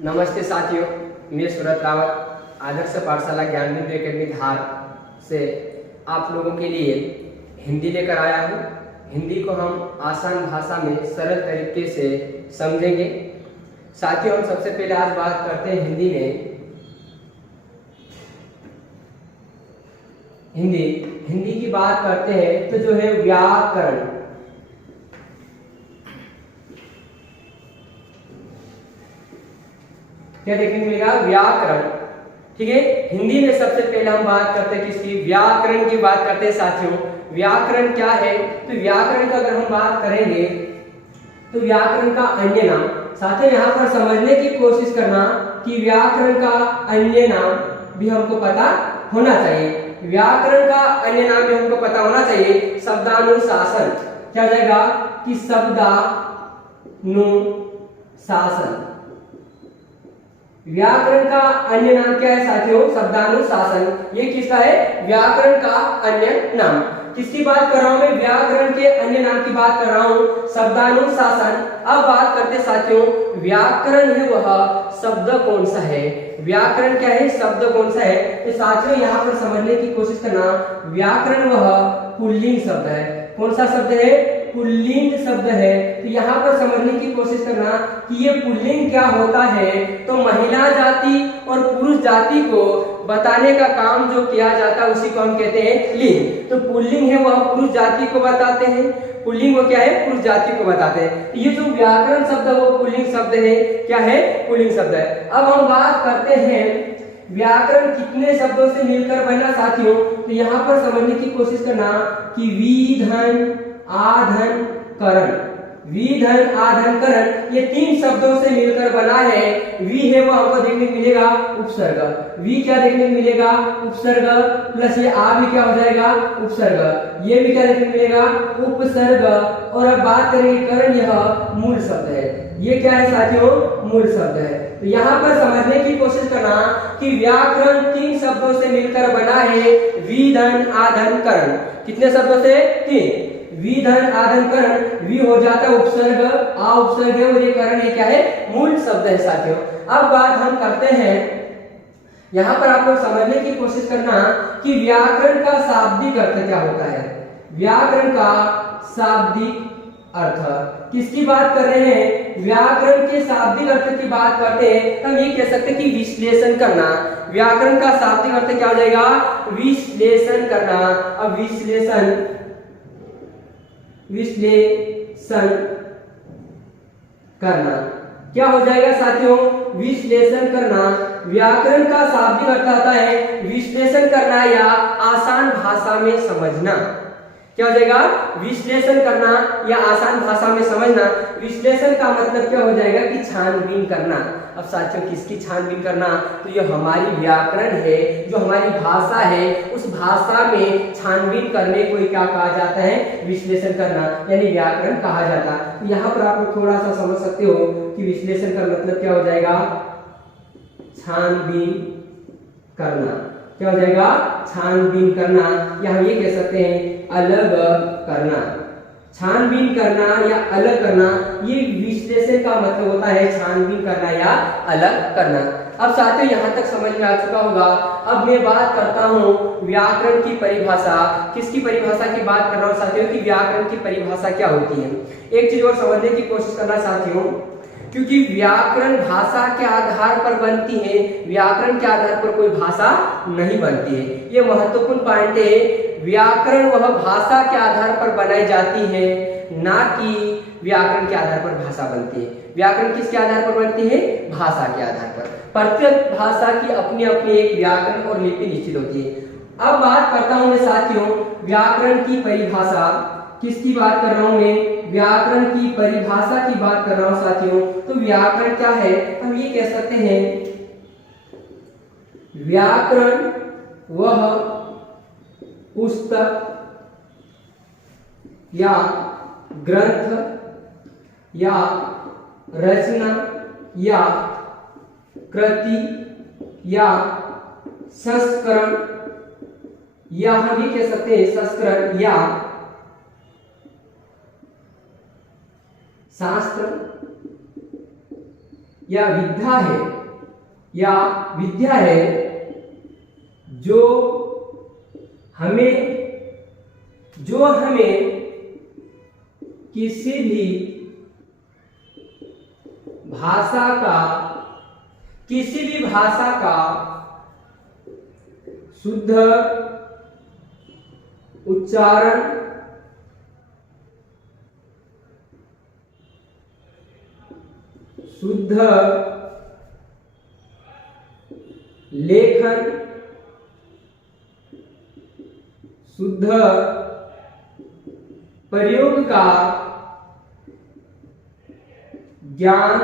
नमस्ते साथियों, मैं सूरत रावत आदर्श पाठशाला ज्ञान बिंदु एकेडमी धार से आप लोगों के लिए हिंदी लेकर आया हूँ। हिंदी को हम आसान भाषा में सरल तरीके से समझेंगे। साथियों, हम सबसे पहले आज बात करते हैं हिंदी में। हिंदी की बात करते हैं तो जो है व्याकरण। क्या देखने को मिलेगा? व्याकरण। ठीक है, हिंदी में सबसे पहले हम बात करते हैं किसकी? व्याकरण की बात करते हैं। साथियों, व्याकरण क्या है? तो व्याकरण का अगर हम बात करेंगे तो व्याकरण का अन्य नाम। साथियों, यहाँ पर समझने की कोशिश करना कि व्याकरण का अन्य नाम भी हमको पता होना चाहिए। व्याकरण का अन्य नाम भी हमको पता होना चाहिए। शब्दानुशासन। क्या हो जाएगा कि शब्दानुशासन। व्याकरण का अन्य नाम क्या है साथियों? शब्दानुशासन। ये किसका है? व्याकरण का अन्य नाम। किसकी बात कर रहा हूं मैं? व्याकरण के अन्य नाम की बात कर रहा हूं, शब्दानुशासन। अब बात करते साथियों, व्याकरण है वह शब्द कौन सा है? व्याकरण क्या है? शब्द कौन सा है? तो साथियों, यहाँ पर समझने की कोशिश करना, व्याकरण वह पुल्लिंग शब्द है। कौन सा शब्द है? पुल्लिंग शब्द है। तो यहाँ पर समझने की कोशिश करना कि ये पुल्लिंग क्या होता है। तो महिला जाति और पुरुष जाति को बताने का काम जो किया जाता है उसी को हम कहते हैं लिंग। तो पुल्लिंग है वह पुरुष जाति को बताते हैं, पुल्लिंग वो क्या है? पुरुष जाति को बताते हैं। ये जो व्याकरण शब्द है वो पुल्लिंग शब्द है। क्या है? पुल्लिंग शब्द है। अब हम बात करते हैं व्याकरण कितने शब्दों से मिलकर बना साथियों। तो यहाँ पर समझने की कोशिश करना कि विधन आधन करण। विधन आधन करण ये तीन शब्दों से मिलकर बना है। वी है वो हमको देखने को मिलेगा उपसर्ग। वी क्या देखने को मिलेगा? उपसर्ग प्लस ये आ भी क्या हो जाएगा? उपसर्ग। ये भी क्या देखने को मिलेगा? उपसर्ग। और अब बात करेंगे करण, यह मूल शब्द है। ये क्या है साथियों? मूल शब्द है। तो यहाँ पर समझने की कोशिश करना कि व्याकरण तीन शब्दों से मिलकर बना है, विधन आधन करण। कितने शब्दों से? तीन। विधन आधन करण। वी हो जाता है उपसर्ग, आ उपसर्ग है और ये करण ये क्या है? मूल शब्द है साथियों। अब बात हम करते हैं, यहाँ पर आप लोग समझने की कोशिश करना कि व्याकरण का शाब्दिक अर्थ क्या होता है। व्याकरण का शाब्दिक अर्थ किसकी बात कर रहे हैं? व्याकरण के शाब्दिक अर्थ की बात करते हैं। हम ये कह सकते हैं कि विश्लेषण करना। व्याकरण का शाब्दिक अर्थ क्या हो जाएगा? विश्लेषण करना। अब विश्लेषण करना क्या हो जाएगा साथियों? विश्लेषण करना। व्याकरण का शाब्दिक अर्थ आता है विश्लेषण करना या आसान भाषा में समझना। क्या हो जाएगा? विश्लेषण करना या आसान भाषा में समझना। विश्लेषण का मतलब क्या हो जाएगा कि छानबीन करना। अब साथियों, किसकी छानबीन करना? तो ये हमारी व्याकरण है, जो हमारी भाषा है, उस भाषा में छानबीन करने को क्या कहा जाता है? विश्लेषण करना, यानी व्याकरण कहा जाता है। यहाँ पर आप लोग थोड़ा सा समझ सकते हो कि विश्लेषण का मतलब क्या हो जाएगा? छानबीन करना। क्या हो जाएगा? छानबीन करना, या हम ये कह सकते हैं अलग करना। छानबीन करना या अलग करना, ये विश्लेषण का मतलब होता है छानबीन करना या अलग करना। अब साथियों, यहाँ तक समझ में आ चुका होगा। अब मैं बात करता हूँ व्याकरण की परिभाषा। किसकी परिभाषा की बात कर रहा हूँ साथियों? कि व्याकरण की परिभाषा क्या होती है। एक चीज और समझने की कोशिश करना साथियों, क्योंकि व्याकरण भाषा के आधार पर बनती है, व्याकरण के आधार पर कोई भाषा नहीं बनती है। ये महत्वपूर्ण पॉइंट है। व्याकरण वह भाषा के आधार पर बनाई जाती है, ना कि व्याकरण के आधार पर भाषा बनती है। व्याकरण किसके आधार पर बनती है? भाषा के आधार पर। प्रत्येक भाषा की अपनी अपनी एक व्याकरण और लिपि निश्चित होती है। अब बात करता हूं मैं साथियों व्याकरण की परिभाषा। किसकी बात कर रहा हूं मैं? व्याकरण की परिभाषा की बात कर रहा हूं साथियों। तो व्याकरण क्या है? हम ये कह सकते हैं व्याकरण वह पुस्तक या ग्रंथ या रचना या कृति या संस्करण, या हम ये कह सकते हैं संस्करण या शास्त्र या विद्या है जो हमें किसी भी भाषा का शुद्ध उच्चारण, शुद्ध लेखन, शुद्ध प्रयोग का ज्ञान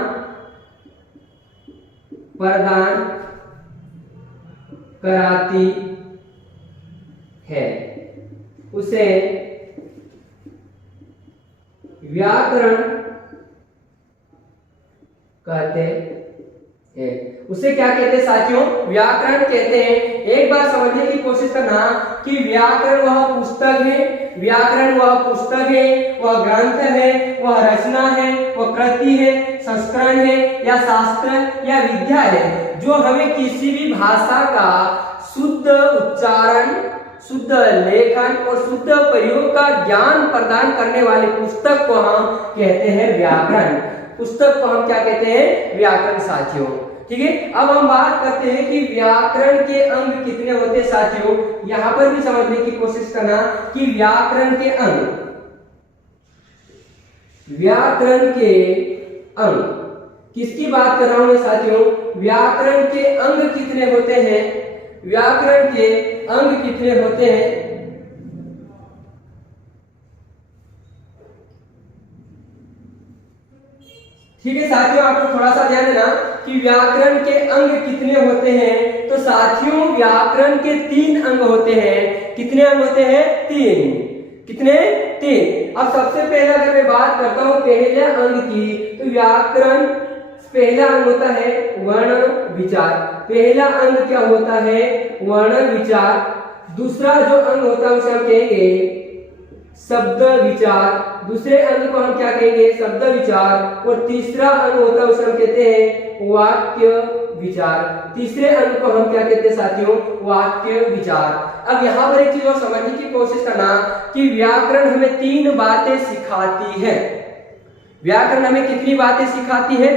प्रदान कराती है, उसे व्याकरण कहते हैं। उसे क्या कहते हैं साथियों? व्याकरण कहते हैं। एक बार समझने की कोशिश करना कि व्याकरण वह पुस्तक है, वह ग्रंथ है, वह रचना है, वह कृति है, संस्करण है या शास्त्र या विद्या है जो हमें किसी भी भाषा का शुद्ध उच्चारण, शुद्ध लेखन और शुद्ध प्रयोग का ज्ञान प्रदान करने वाली पुस्तक को हम कहते हैं व्याकरण। पुस्तक को हम क्या कहते हैं? व्याकरण साथियों। ठीक है, अब हम बात करते हैं कि व्याकरण के अंग कितने होते हैं साथियों। यहां पर भी समझने की कोशिश करना कि व्याकरण के अंग किसकी बात कर रहा हूं मैं साथियों? व्याकरण के अंग कितने होते हैं? व्याकरण के अंग कितने होते हैं? ठीक है साथियों, आप लोग थोड़ा सा ध्यान देना कि व्याकरण के अंग कितने होते हैं। तो साथियों व्याकरण के 3 अंग होते हैं। कितने अंग होते हैं? 3। कितने? 3। अब सबसे पहले अगर मैं बात करता हूं पहले अंग की, तो व्याकरण पहला अंग होता है वर्ण विचार। पहला अंग क्या होता है? वर्ण विचार। दूसरा जो अंग होता है उसे हम कहेंगे शब्द विचार। दूसरे अंग को हम क्या कहेंगे? शब्द विचार। और तीसरा अंग होता है उसे हम कहते हैं वाक्य विचार। तीसरे अंग को हम क्या कहते हैं साथियों? वाक्य विचार। अब यहाँ पर एक चीज और समझने की कोशिश करना कि व्याकरण हमें 3 बातें सिखाती है। व्याकरण हमें कितनी बातें सिखाती है?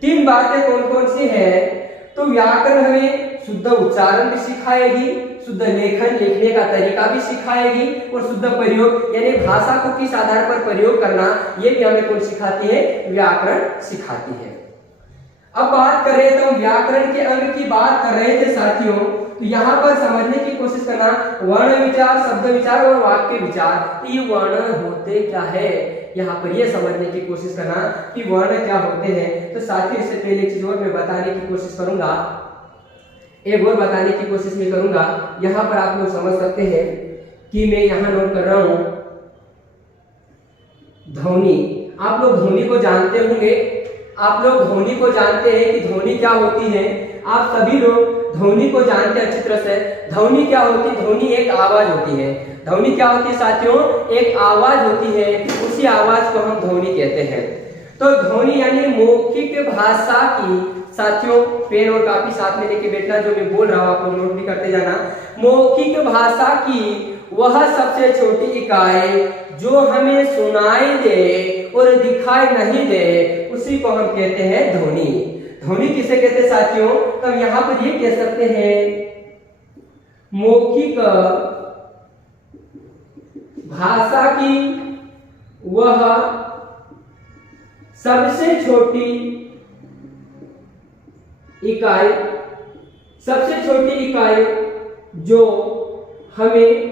3 बातें कौन कौन सी है? तो व्याकरण हमें शुद्ध उच्चारण भी सिखाएगी, शुद्ध लेखन लिखने का तरीका भी सिखाएगी और शुद्ध प्रयोग यानी भाषा को किस आधार पर प्रयोग करना ये भी हमें कौन सिखाती है? व्याकरण सिखाती है। अब बात कर रहे थे हम व्याकरण के अंग की बात कर रहे थे साथियों, तो यहाँ पर समझने की कोशिश करना वर्ण विचार, शब्द विचार और वाक्य विचार। ये वर्ण होते क्या है? यहाँ पर ये समझने की कोशिश करना कि वर्ण क्या होते हैं। तो साथियों इससे पहले एक चीज और मैं बताने की कोशिश करूंगा, यहाँ पर आप लोग समझ सकते हैं कि मैं यहाँ नोट कर रहा हूं ध्वनि। आप लोग ध्वनि को जानते होंगे, कि ध्वनि क्या होती है। आप सभी लोग ध्वनि को जानते हैं अच्छी तरह से। ध्वनि क्या होती है? ध्वनि एक आवाज होती है। ध्वनि क्या होती है साथियों? एक आवाज होती है, उसी आवाज को हम ध्वनि कहते हैं। तो ध्वनि यानी मौखिक भाषा की, साथियों पेन और कापी साथ में लेके बैठना, जो मैं बोल रहा हूं आप लोग नोट भी करते जाना। मौखिक भाषा की वह सबसे छोटी इकाई जो हमें सुनाई दे और दिखाई नहीं दे, उसी को हम कहते हैं ध्वनि। ध्वनि किसे कहते हैं साथियों? तब यहां पर ये कह सकते हैं मौखिक भाषा की वह सबसे छोटी इकाई जो हमें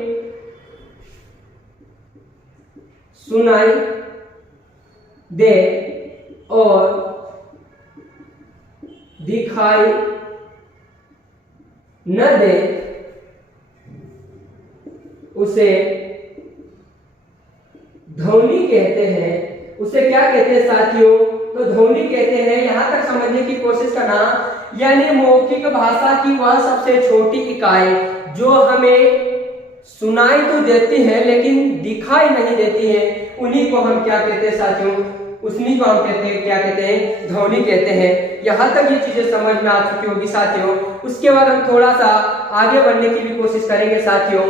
सुनाई दे और दिखाई न दे, उसे ध्वनि कहते हैं। उसे क्या कहते हैं साथियों? तो ध्वनि कहते हैं। यहां तक समझने की कोशिश करना, यानी मौखिक भाषा की वह सबसे छोटी इकाई जो हमें सुनाई तो देती है लेकिन दिखाई नहीं देती है, उन्हीं को हम क्या कहते हैं साथियों? उसनी को हम कहते हैं, क्या कहते हैं, ध्वनि कहते हैं। यहाँ तक ये चीजें समझ में आ चुकी होगी साथियों। उसके बाद हम थोड़ा सा आगे बढ़ने की भी कोशिश करेंगे साथियों,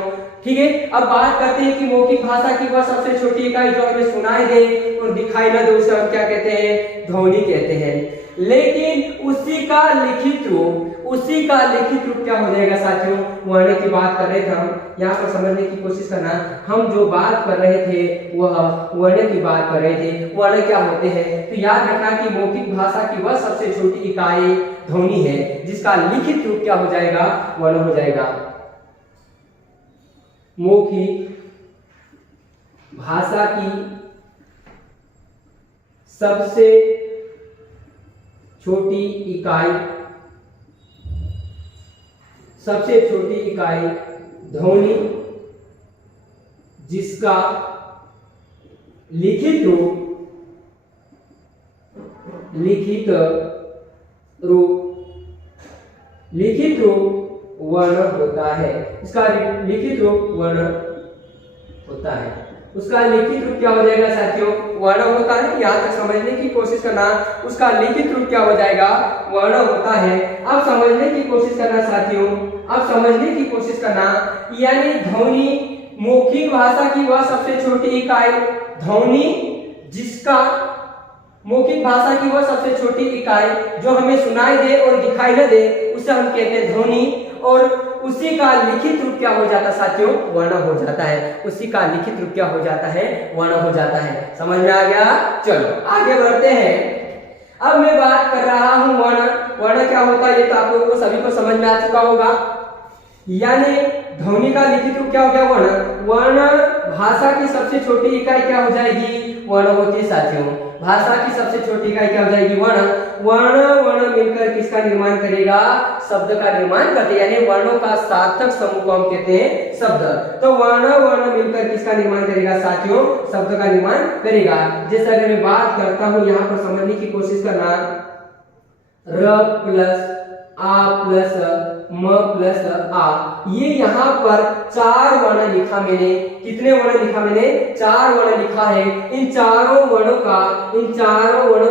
ठीक है। अब बात करते हैं कि मौखिक भाषा की वह सबसे छोटी इकाई जो हमें सुनाई दे और दिखाई न दे, उसे हम क्या कहते हैं, ध्वनि कहते हैं। लेकिन उसी का लिखित रूप क्या हो जाएगा साथियों, वर्ण की बात कर रहे थे हम, यहाँ पर समझने की कोशिश करना। हम जो बात कर रहे थे वह वर्ण की बात कर रहे थे। वर्ण क्या होते हैं, तो याद रखना कि मौखिक भाषा की वह सबसे छोटी इकाई ध्वनि है, जिसका लिखित रूप क्या हो जाएगा, वर्ण हो जाएगा। मौखिक भाषा की सबसे छोटी इकाई ध्वनि, जिसका लिखित रूप वर्ण होता है। इसका लिखित रूप वर्ण होता है। उसका लिखित रूप क्या हो जाएगा साथियों, वर्ण होता है। यहाँ तक समझने की कोशिश करना, उसका लिखित रूप क्या हो जाएगा, वर्ण होता है। अब समझने की कोशिश करना साथियों, यानी ध्वनि, मौखिक भाषा की वह सबसे छोटी इकाई ध्वनि, जिसका मौखिक भाषा की वह सबसे छोटी इकाई जो हमें सुनाई दे और दिखाई न दे, उसे हम कहते हैं ध्वनि। और उसी का लिखित रूप क्या हो जाता है साथियों, वर्ण हो जाता है। उसी का लिखित रूप क्या हो जाता है, वर्ण हो जाता है। समझ में आ गया? चलो आगे बढ़ते हैं। अब मैं बात कर रहा हूं वर्ण क्या होता है, ये तो आप लोगों को सभी को समझ में आ चुका होगा। यानी ध्वनि का लिखित रूप क्या हो गया, वर्ण भाषा की सबसे छोटी इकाई क्या हो जाएगी, वर्ण होती है साथियों। भाषा की सबसे छोटी इकाई क्या हो जाएगी, वर्ण मिलकर किसका निर्माण करेगा, शब्द का निर्माण करते, यानी वर्णों का सार्थक समूह को हम कहते हैं शब्द। तो वर्ण मिलकर किसका निर्माण करेगा साथियों, शब्द का निर्माण करेगा। जैसे अगर मैं बात करता हूं, यहाँ पर समझने की कोशिश करना, र प्लस आ प्लस म प्लस आ, ये यहाँ पर 4 वर्ण लिखा मैंने। कितने वर्ण लिखा मैंने, 4 वर्ण लिखा है। इन चारों वर्णों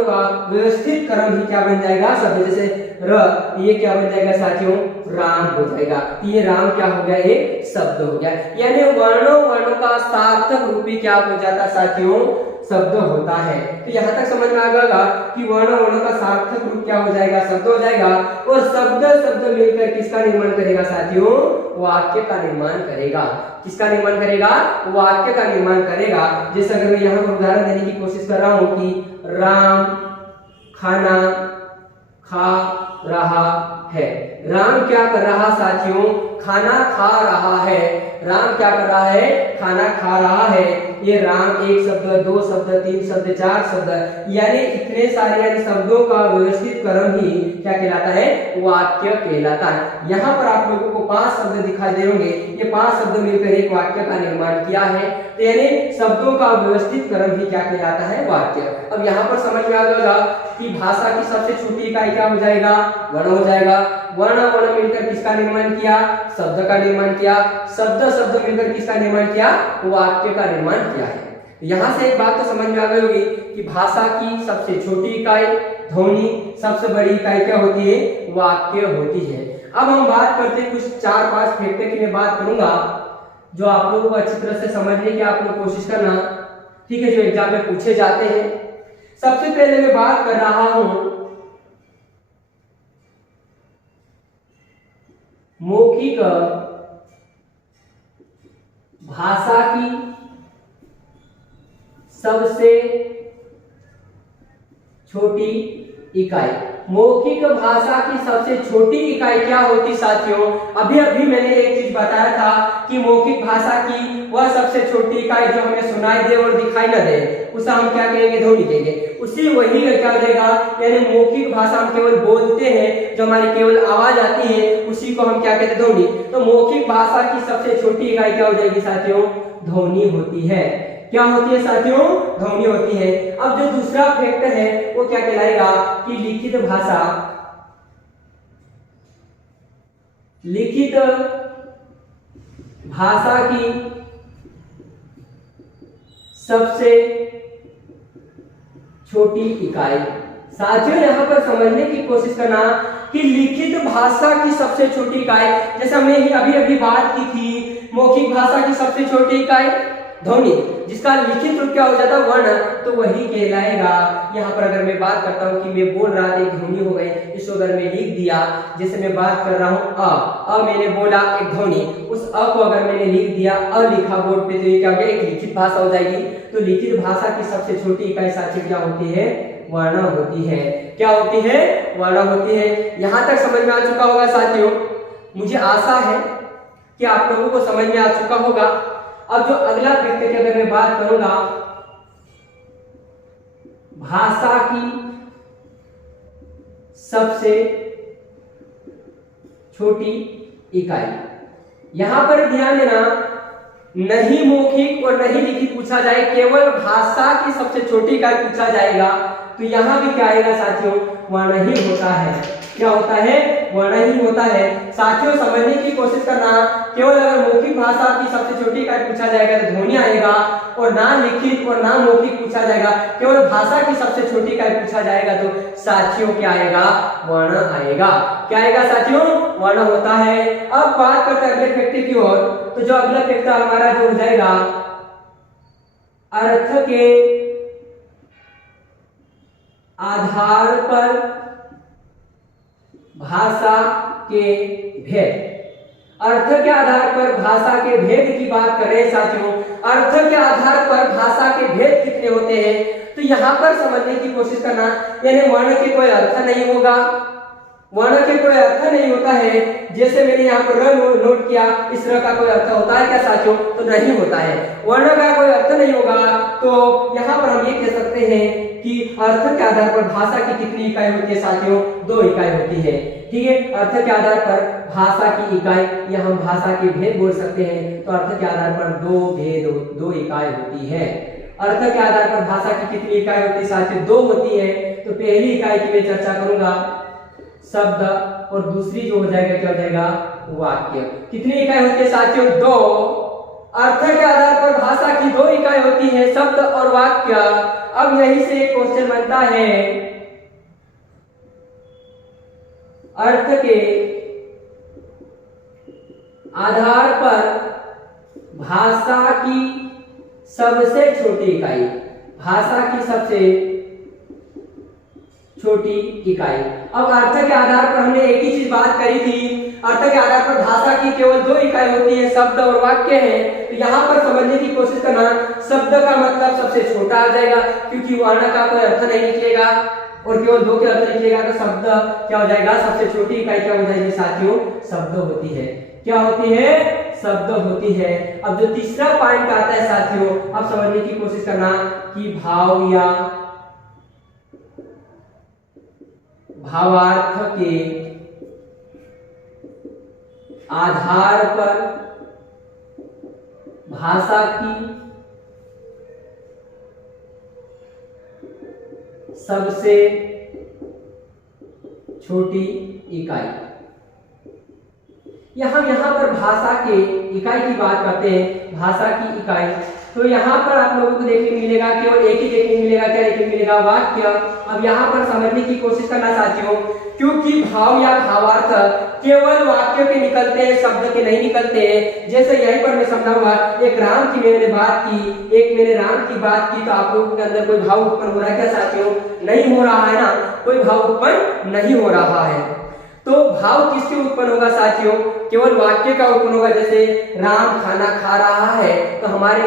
का व्यवस्थित क्रम ही क्या बन जाएगा, शब्द। जैसे र, ये क्या बन जाएगा साथियों, राम हो जाएगा। ये राम क्या हो गया, एक शब्द हो गया। यानी वर्णों का सार्थक रूपी क्या हो जाता साथियों, शब्द होता है। तो यहाँ तक समझ में आ गया कि वर्णों का सार्थक रूप क्या हो जाएगा, शब्द हो जाएगा। और शब्द मिलकर किसका निर्माण करेगा साथियों, वाक्य का निर्माण करेगा। किसका निर्माण करेगा, वाक्य का निर्माण करेगा। जैसे अगर मैं यहाँ पर उदाहरण देने की कोशिश कर रहा हूँ कि राम खाना खा रहा है। राम क्या कर रहा साथियों, खाना खा रहा है। राम क्या कर रहा है, खाना खा रहा है। ये राम एक शब्द, 2 शब्द, 3 शब्द, 4 शब्द, यानी इतने सारे यानी शब्दों का व्यवस्थित क्रम ही क्या कहलाता है, वाक्य कहलाता है। यहाँ पर आप लोगों को 5 शब्द दिखाई दे होंगे। ये 5 शब्द मिलकर एक वाक्य का निर्माण किया है। तो यानी शब्दों का व्यवस्थित क्रम ही क्या कहलाता है, वाक्य। अब यहाँ पर समझ में आ जाएगा कि भाषा की सबसे छोटी इकाई क्या हो जाएगा, वर्ण हो जाएगा। वर्ण मिलकर किसका निर्माण किया, शब्द का निर्माण किया। शब्द मिलकर किसका निर्माण किया, वाक्य का निर्माण किया है। यहाँ से एक बात तो समझ में आ गई होगी कि भाषा की सबसे छोटी इकाई ध्वनि, सबसे बड़ी इकाई क्या होती है, वाक्य होती है। अब हम बात करते हैं कुछ 4-5 फैक्टर की मैं बात करूंगा, जो आप लोगों को अच्छी तरह से समझने की आप लोग कोशिश करना, ठीक है, जो एग्जाम में पूछे जाते हैं। सबसे पहले मैं बात कर रहा हूं मौखिक भाषा की सबसे छोटी इकाई। मौखिक भाषा की सबसे छोटी इकाई क्या होती साथियों, अभी मैंने एक चीज बताया था कि मौखिक भाषा की वह सबसे छोटी इकाई जो हमें सुनाई दे और दिखाई न दे, उसे हम क्या कहेंगे, ध्वनि कहेंगे। उसी वही क्या हो जाएगा, यानी मौखिक भाषा हम केवल बोलते हैं, जो हमारी केवल आवाज आती है, उसी को हम क्या कहते हैं, ध्वनि। तो मौखिक भाषा की सबसे छोटी इकाई क्या हो जाएगी साथियों, ध्वनि होती है। क्या होती है साथियों, ध्वनि होती है। अब जो दूसरा फैक्टर है वो क्या कहलाएगा कि लिखित भाषा की सबसे छोटी इकाई। साथियों यहाँ पर समझने की कोशिश करना कि लिखित भाषा की सबसे छोटी इकाई, जैसे हमने अभी अभी बात की थी, मौखिक भाषा की सबसे छोटी इकाई ध्वनि, जिसका लिखित रूप क्या हो जाता है वर्ण, तो वही कहलाएगा। यहाँ पर अगर मैं बात करता हूँ कि मैं बोल रहा था एक ध्वनि हो गई, इसको अगर मैं लिख दिया, जैसे मैं बात कर रहा हूँ अ मैंने बोला एक ध्वनि, उस अ को अगर मैंने लिख दिया अ लिखा बोर्ड पे, तो ये क्या हो गया, एक लिखित भाषा हो जाएगी। तो लिखित भाषा की सबसे छोटी इकाई साथियों क्या होती है, वर्ण होती है। क्या होती है, वर्ण होती है। यहाँ तक समझ में आ चुका होगा साथियों, मुझे आशा है कि आप लोगों को समझ में आ चुका होगा। अब जो अगला व्यक्ति की अगर मैं बात करूंगा, भाषा की सबसे छोटी इकाई, यहां पर ध्यान देना, नहीं मौखिक और नहीं लिखित पूछा जाए, केवल भाषा की सबसे छोटी इकाई पूछा जाएगा, तो यहां भी क्या आएगा साथियों, वर्ण ही होता है। क्या होता है, वर्ण ही होता है। साथियों समझने की कोशिश करना, केवल अगर मौखिक भाषा की सबसे छोटी इकाई पूछा जाएगा तो ध्वनि आएगा, और ना लिखित और ना मौखिक पूछा जाएगा, केवल भाषा की सबसे छोटी इकाई पूछा जाएगा तो साथियों क्या आएगा, वर्ण आएगा। क्या आएगा साथियों, वर्ण होता है। अब बात करते हैं अगले फैक्टर की ओर, तो जो अगला फैक्टर हमारा जो हो जाएगा, अर्थ के आधार पर भाषा के भेद। अर्थ के आधार पर भाषा के भेद की बात करें साथियों, अर्थ के आधार पर भाषा के भेद कितने होते हैं, तो यहाँ पर समझने की कोशिश करना, यानी वर्ण के कोई अर्थ नहीं होगा, वर्ण के कोई अर्थ नहीं होता है। जैसे मैंने यहाँ पर र नोट किया, इस र का कोई अर्थ होता है क्या साथियों, तो नहीं होता है। वर्ण का कोई अर्थ नहीं होगा, तो यहाँ पर हम ये कह सकते हैं कि अर्थ के आधार पर भाषा की कितनी इकाई होती है साथियों, 2 इकाई होती है। ठीक है, अर्थ के आधार पर भाषा की इकाई, या हम भाषा के भेद बोल सकते हैं, तो अर्थ के आधार पर 2 इकाई होती है। अर्थ के आधार पर भाषा की कितनी इकाई होती है साथियों, 2 होती है। तो पहली इकाई की मैं चर्चा करूंगा शब्द, और दूसरी जो हो जाएगा क्या हो जाएगा, वाक्य। कितनी इकाई होती है साथियों, 2। अर्थ के आधार पर भाषा की 2 इकाई होती है, शब्द और वाक्य। अब यही से एक क्वेश्चन बनता है, अर्थ के आधार पर भाषा की सबसे छोटी इकाई, भाषा की सबसे छोटी इकाई। अब अर्थ के आधार पर हमने एक ही चीज बात करी थी, अर्थ के आधार पर भाषा की केवल 2 इकाई होती है, शब्द और वाक्य है। तो यहाँ पर समझने की कोशिश करना, शब्द का मतलब सबसे छोटा आ जाएगा, क्योंकि वर्ण का कोई अर्थ नहीं निकलेगा और केवल 2 के अर्थ निकलेगा, तो शब्द क्या हो जाएगा, सबसे छोटी इकाई क्या हो जाएगी साथियों, शब्द होती है। क्या होती है, शब्द होती है। अब जो तीसरा पॉइंट आता है साथियों, अब समझने की कोशिश करना कि भाव या भावार्थ के आधार पर भाषा की सबसे छोटी इकाई। यहाँ पर भाषा के इकाई की बात करते हैं, भाषा की इकाई। तो यहाँ पर आप लोगों को देखने मिलेगा, केवल एक ही देखने मिलेगा, क्या देखने मिलेगा, वाक्य। अब यहाँ पर समझने की कोशिश करना साथियों, क्योंकि भाव या भावार्थ केवल वाक्य के निकलते हैं, शब्द के नहीं निकलते हैं। जैसे यहीं पर मैं समझाऊंगा, एक राम की मैंने बात की, एक मैंने राम की बात की, तो आप लोगों के अंदर कोई भाव उत्पन्न हो रहा है क्या साथियों, नहीं हो रहा है ना, कोई भाव उत्पन्न नहीं हो रहा है। तो भाव किसके उत्पन्न होगा साथियों, केवल वाक्य का उत्पन्न होगा। जैसे राम खाना खा रहा है, तो हमारे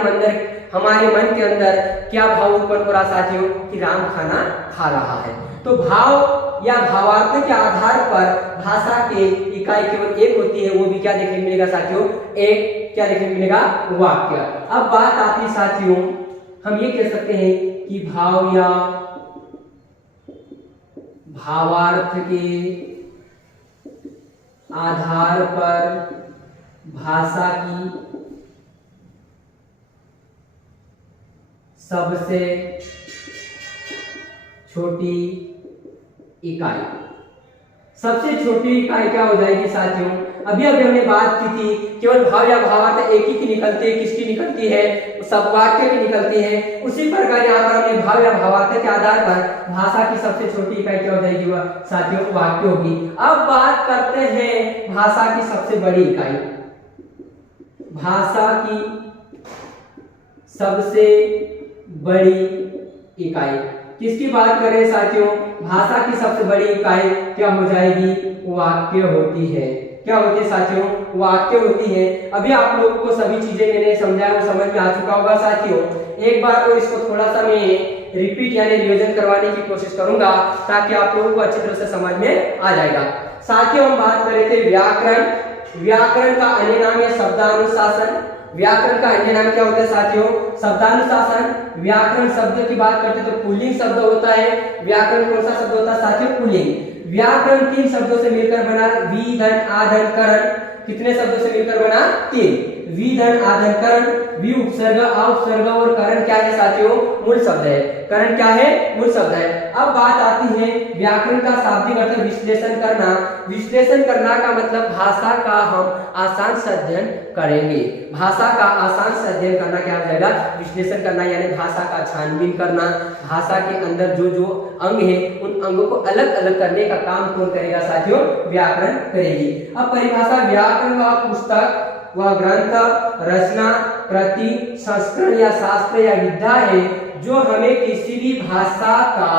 मन के अंदर क्या भाव उत्पन्न हो रहा साथियों, कि राम खाना खा रहा है। तो भाव या भावार्थ के आधार पर भाषा के इकाई केवल एक होती है, वो भी क्या देखने मिलेगा साथियों, एक क्या देखने मिलेगा, वाक्य। अब बात आती है साथियों, हम ये कह सकते हैं कि भाव या भावार्थ के आधार पर भाषा की सबसे छोटी इकाई, सबसे छोटी इकाई क्या हो जाएगी साथियों, अभी अभी हमने बात की थी केवल भाव या भावार्थ एक ही की निकलती है, किसकी निकलती है, सब वाक्य की निकलती है। उसी प्रकार यहाँ पर हमने भाव या भावार्थ के आधार पर भाषा की सबसे छोटी इकाई क्या हो जाएगी, वह साथियों वाक्य होगी। अब बात करते हैं भाषा की सबसे बड़ी इकाई, भाषा की सबसे बड़ी इकाई किसकी बात करें साथियों, भाषा की सबसे बड़ी इकाई क्या हो जाएगी, वाक्य होती है। क्या होती है साथियों, वाक्य होती है। अभी आप लोगों को सभी चीजें मैंने समझाया वो समझ में आ चुका होगा साथियों। एक बार और इसको थोड़ा सा मैं रिपीट यानी रिविजन करवाने की कोशिश करूंगा ताकि आप लोगों को अच्छी तरह से समझ में आ जाएगा। साथियों हम बात कर रहे थे व्याकरण, व्याकरण का अन्य नाम है शब्दानुशासन। व्याकरण का अन्य नाम क्या होता है साथियों, शब्दानुशासन। व्याकरण शब्द की बात करते तो पुल्लिंग शब्द होता है। व्याकरण कौन सा शब्द होता है साथियों, पुल्लिंग। व्याकरण 3 शब्दों से मिलकर बना, वि धन आ धन करण। कितने शब्दों से मिलकर बना, 3। वि धन आ धन करण, वि उपसर्ग आ उपसर्ग और करण क्या है साथियों, मूल शब्द है। करण क्या है, मूल शब्द है। अब बात आती है व्याकरण का शाब्दिक अर्थ विश्लेषण करना। विश्लेषण करना का मतलब भाषा का हम आसान से अध्ययन करेंगे। भाषा का आसान से अध्ययन करना क्या हो जाएगा, विश्लेषण करना यानी भाषा का छानबीन करना। भाषा के अंदर जो जो अंग है उन अंगों को अलग अलग करने का काम कौन करेगा साथियों, व्याकरण करेगी। अब परिभाषा, व्याकरण व पुस्तक व ग्रंथ, रचना, कृति, संस्करण या शास्त्र या विद्या है जो हमें किसी भी भाषा का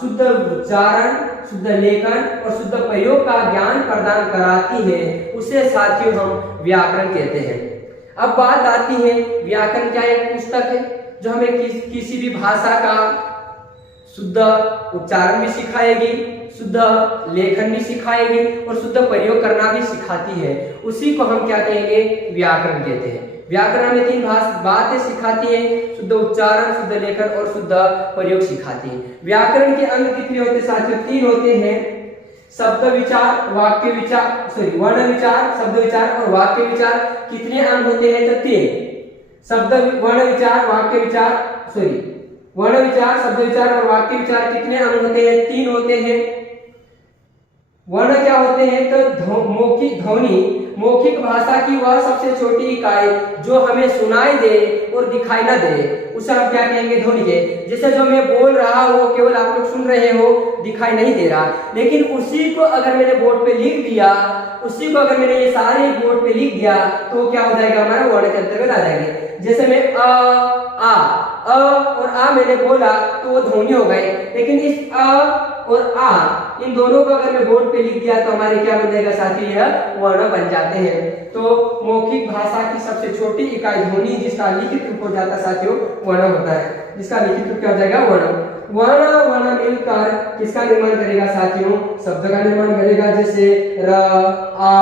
शुद्ध उच्चारण, शुद्ध लेखन और शुद्ध प्रयोग का ज्ञान प्रदान कराती है, उसे साथियों हम व्याकरण कहते हैं। अब बात आती है व्याकरण क्या एक पुस्तक है जो हमें किसी भी भाषा का शुद्ध उच्चारण भी सिखाएगी, शुद्ध लेखन भी सिखाएगी और शुद्ध प्रयोग करना भी सिखाती है। उसी को हम क्या कहेंगे, व्याकरण कहते हैं। व्याकरण में 3 बातें सिखाती है, शुद्ध उच्चारण, शुद्ध लेखन और शुद्ध प्रयोग सिखाती है। व्याकरण के अंग कितने होते हैं साथियों, 3 होते हैं। शब्द विचार, वाक्य विचार, वर्ण विचार, शब्द विचार और वाक्य विचार। कितने अंग होते हैं, तो 3। शब्द वर्ण विचार, वाक्य विचार, वर्ण विचार, शब्द विचार और वाक्य विचार कितने अंग होते हैं, 3 होते हैं। वर्ण क्या होते हैं, तो मौखिक ध्वनि, मौखिक भाषा की वह सबसे छोटी इकाई जो हमें सुनाई दे और दिखाई ना दे, उसे हम क्या कहेंगे, ध्वनि के। जैसे जो मैं बोल रहा हूँ केवल आप लोग सुन रहे हो, दिखाई नहीं दे रहा, लेकिन उसी को अगर मैंने बोर्ड पे लिख दिया, उसी को अगर मैंने ये सारे बोर्ड पे लिख दिया तो क्या हो जाएगा, हमारा वर्ण के अंतर्गत आ जाएंगे। जैसे मैं अ और आ मैंने बोला तो वो ध्वनि हो गए, लेकिन इस अ और आ इन दोनों को अगर मैं बोर्ड पे लिख दिया तो हमारे क्या बन जाएगा साथी, यह वर्ण बन जाते हैं। तो मौखिक भाषा की सबसे छोटी इकाई ध्वनि जिसका लिखित रूप हो जाता है साथियों, वर्ण होता है। जिसका लिखित रूप क्या हो जाएगा, वर्ण। वर्ण मिलकर किसका निर्माण करेगा साथियों, शब्द का निर्माण करेगा। जैसे र, आ,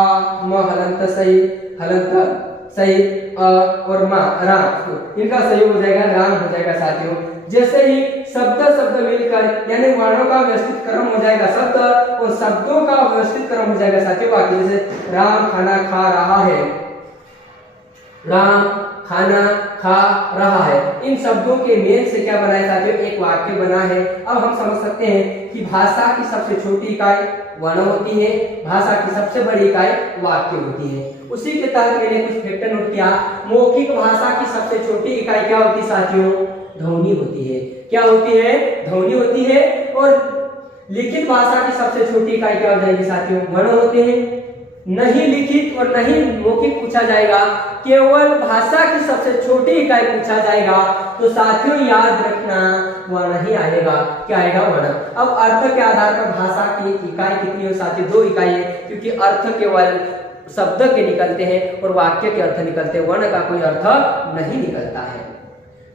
म हलंत सही, हलंत सही, और मा, राम, इनका सही हो जाएगा, राम हो जाएगा साथियों। जैसे ही शब्द मिलकर यानी वर्णों का व्यवस्थित क्रम हो जाएगा, शब्द और शब्दों का व्यवस्थित क्रम हो जाएगा साथियों वाक्य। जैसे राम खाना खा रहा है, राम खाना खा रहा है, इन शब्दों के मेल से क्या बना है साथियों, एक वाक्य बना है। अब हम समझ सकते हैं कि भाषा की सबसे छोटी इकाई वर्ण होती है, भाषा की सबसे बड़ी इकाई वाक्य होती है। उसी के तहत मैंने कुछ फैक्टर नोट किया। मौखिक भाषा की सबसे छोटी इकाई क्या होती है साथियों, ध्वनि होती है। क्या होती है, ध्वनि होती है। और लिखित भाषा की सबसे छोटी इकाई क्या हो जाएगी साथियों, वर्ण होते हैं। नहीं लिखित और नहीं मौखिक पूछा जाएगा, केवल भाषा की सबसे छोटी इकाई पूछा जाएगा तो साथियों याद रखना वर्ण ही आएगा। क्या आएगा, वर्ण। अब अर्थ के आधार पर भाषा की इकाई कितनी हो साथियों, 2 इकाई है, क्योंकि अर्थ केवल शब्द के निकलते हैं और वाक्य के अर्थ निकलते हैं, वर्ण का कोई अर्थ नहीं निकलता है।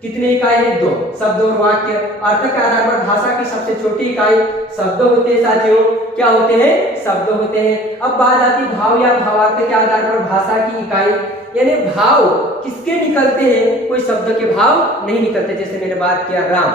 कितनी इकाई है, 2, शब्द और वाक्य। अर्थ के आधार पर भाषा की सबसे छोटी इकाई शब्द होते हैं साथियों। क्या होते हैं, शब्द होते हैं। अब बात आती भाव या भावार्थ के आधार पर भाषा की इकाई, यानी भाव किसके निकलते हैं, कोई शब्द के भाव नहीं निकलते। जैसे मैंने बात किया राम,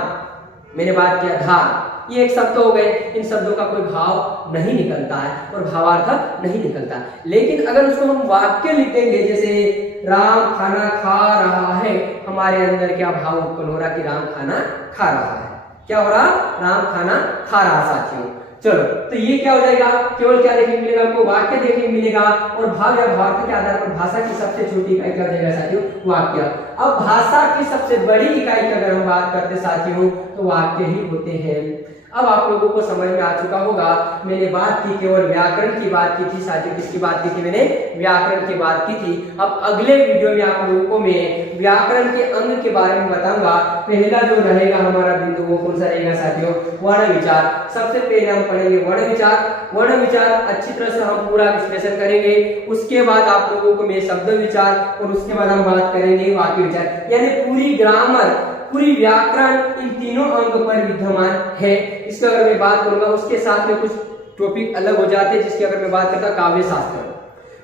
मैंने बात किया धार, ये एक शब्द हो गए, इन शब्दों का कोई भाव नहीं निकलता है और भावार्थ नहीं निकलता। लेकिन अगर उसको हम वाक्य लिख देंगे, जैसे राम खाना खा रहा है, हमारे अंदर क्या भाव उत्पन्न हो रहा कि राम खाना खा रहा है। क्या हो रहा, राम खाना खा रहा साथियों। चलो, तो ये क्या हो जाएगा, केवल क्या देखने को मिलेगा हमको, वाक्य देखने को मिलेगा। और भाव या भावार्थ के आधार पर भाषा की सबसे छोटी इकाई क्या हो जाएगा साथियों, वाक्य। अब भाषा की सबसे बड़ी इकाई की अगर हम बात करते साथियों तो वाक्य ही होते हैं। अब आप लोगों को समझ में आ चुका होगा, मैंने बात की केवल व्याकरण की बात की थी साथियों, किसकी बात की थी मैंने, व्याकरण की बात की थी। अब अगले वीडियो में आप लोगों को मैं व्याकरण के अंग के बारे में बताऊंगा। पहला जो रहेगा हमारा बिंदु वो कौन सा रहेगा साथियों, वर्ण विचार। सबसे पहले हम पढ़ेंगे वर्ण विचार। वर्ण विचार अच्छी तरह से हम पूरा विश्लेषण करेंगे। उसके बाद आप लोगों को मैं शब्द विचार, और उसके बाद हम बात करेंगे वाक्य विचार, यानी पूरी ग्रामर, पूरी व्याकरण इन तीनों अंग पर विद्यमान है। इसकी अगर मैं बात करूंगा, उसके साथ में कुछ टॉपिक अलग हो जाते हैं, जिसकी अगर मैं बात करता काव्य शास्त्र।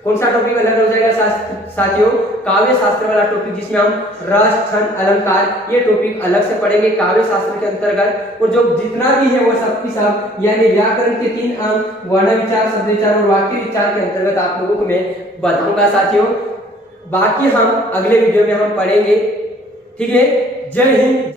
कौन सा टॉपिक अलग हो जाएगा साथियों, काव्य शास्त्र वाला टॉपिक, जिसमें हम रस, छंद, अलंकार ये टॉपिक अलग से पढ़ेंगे काव्य शास्त्र के अंतर्गत। और जो जितना भी है वो सब की सब, यानी व्याकरण के 3 अंग वर्ण विचार, शब्द विचार और वाक्य विचार के अंतर्गत आप लोगों को मैं बताऊंगा साथियों। बाकी हम अगले वीडियो में हम पढ़ेंगे। ठीक है, जय हिंद।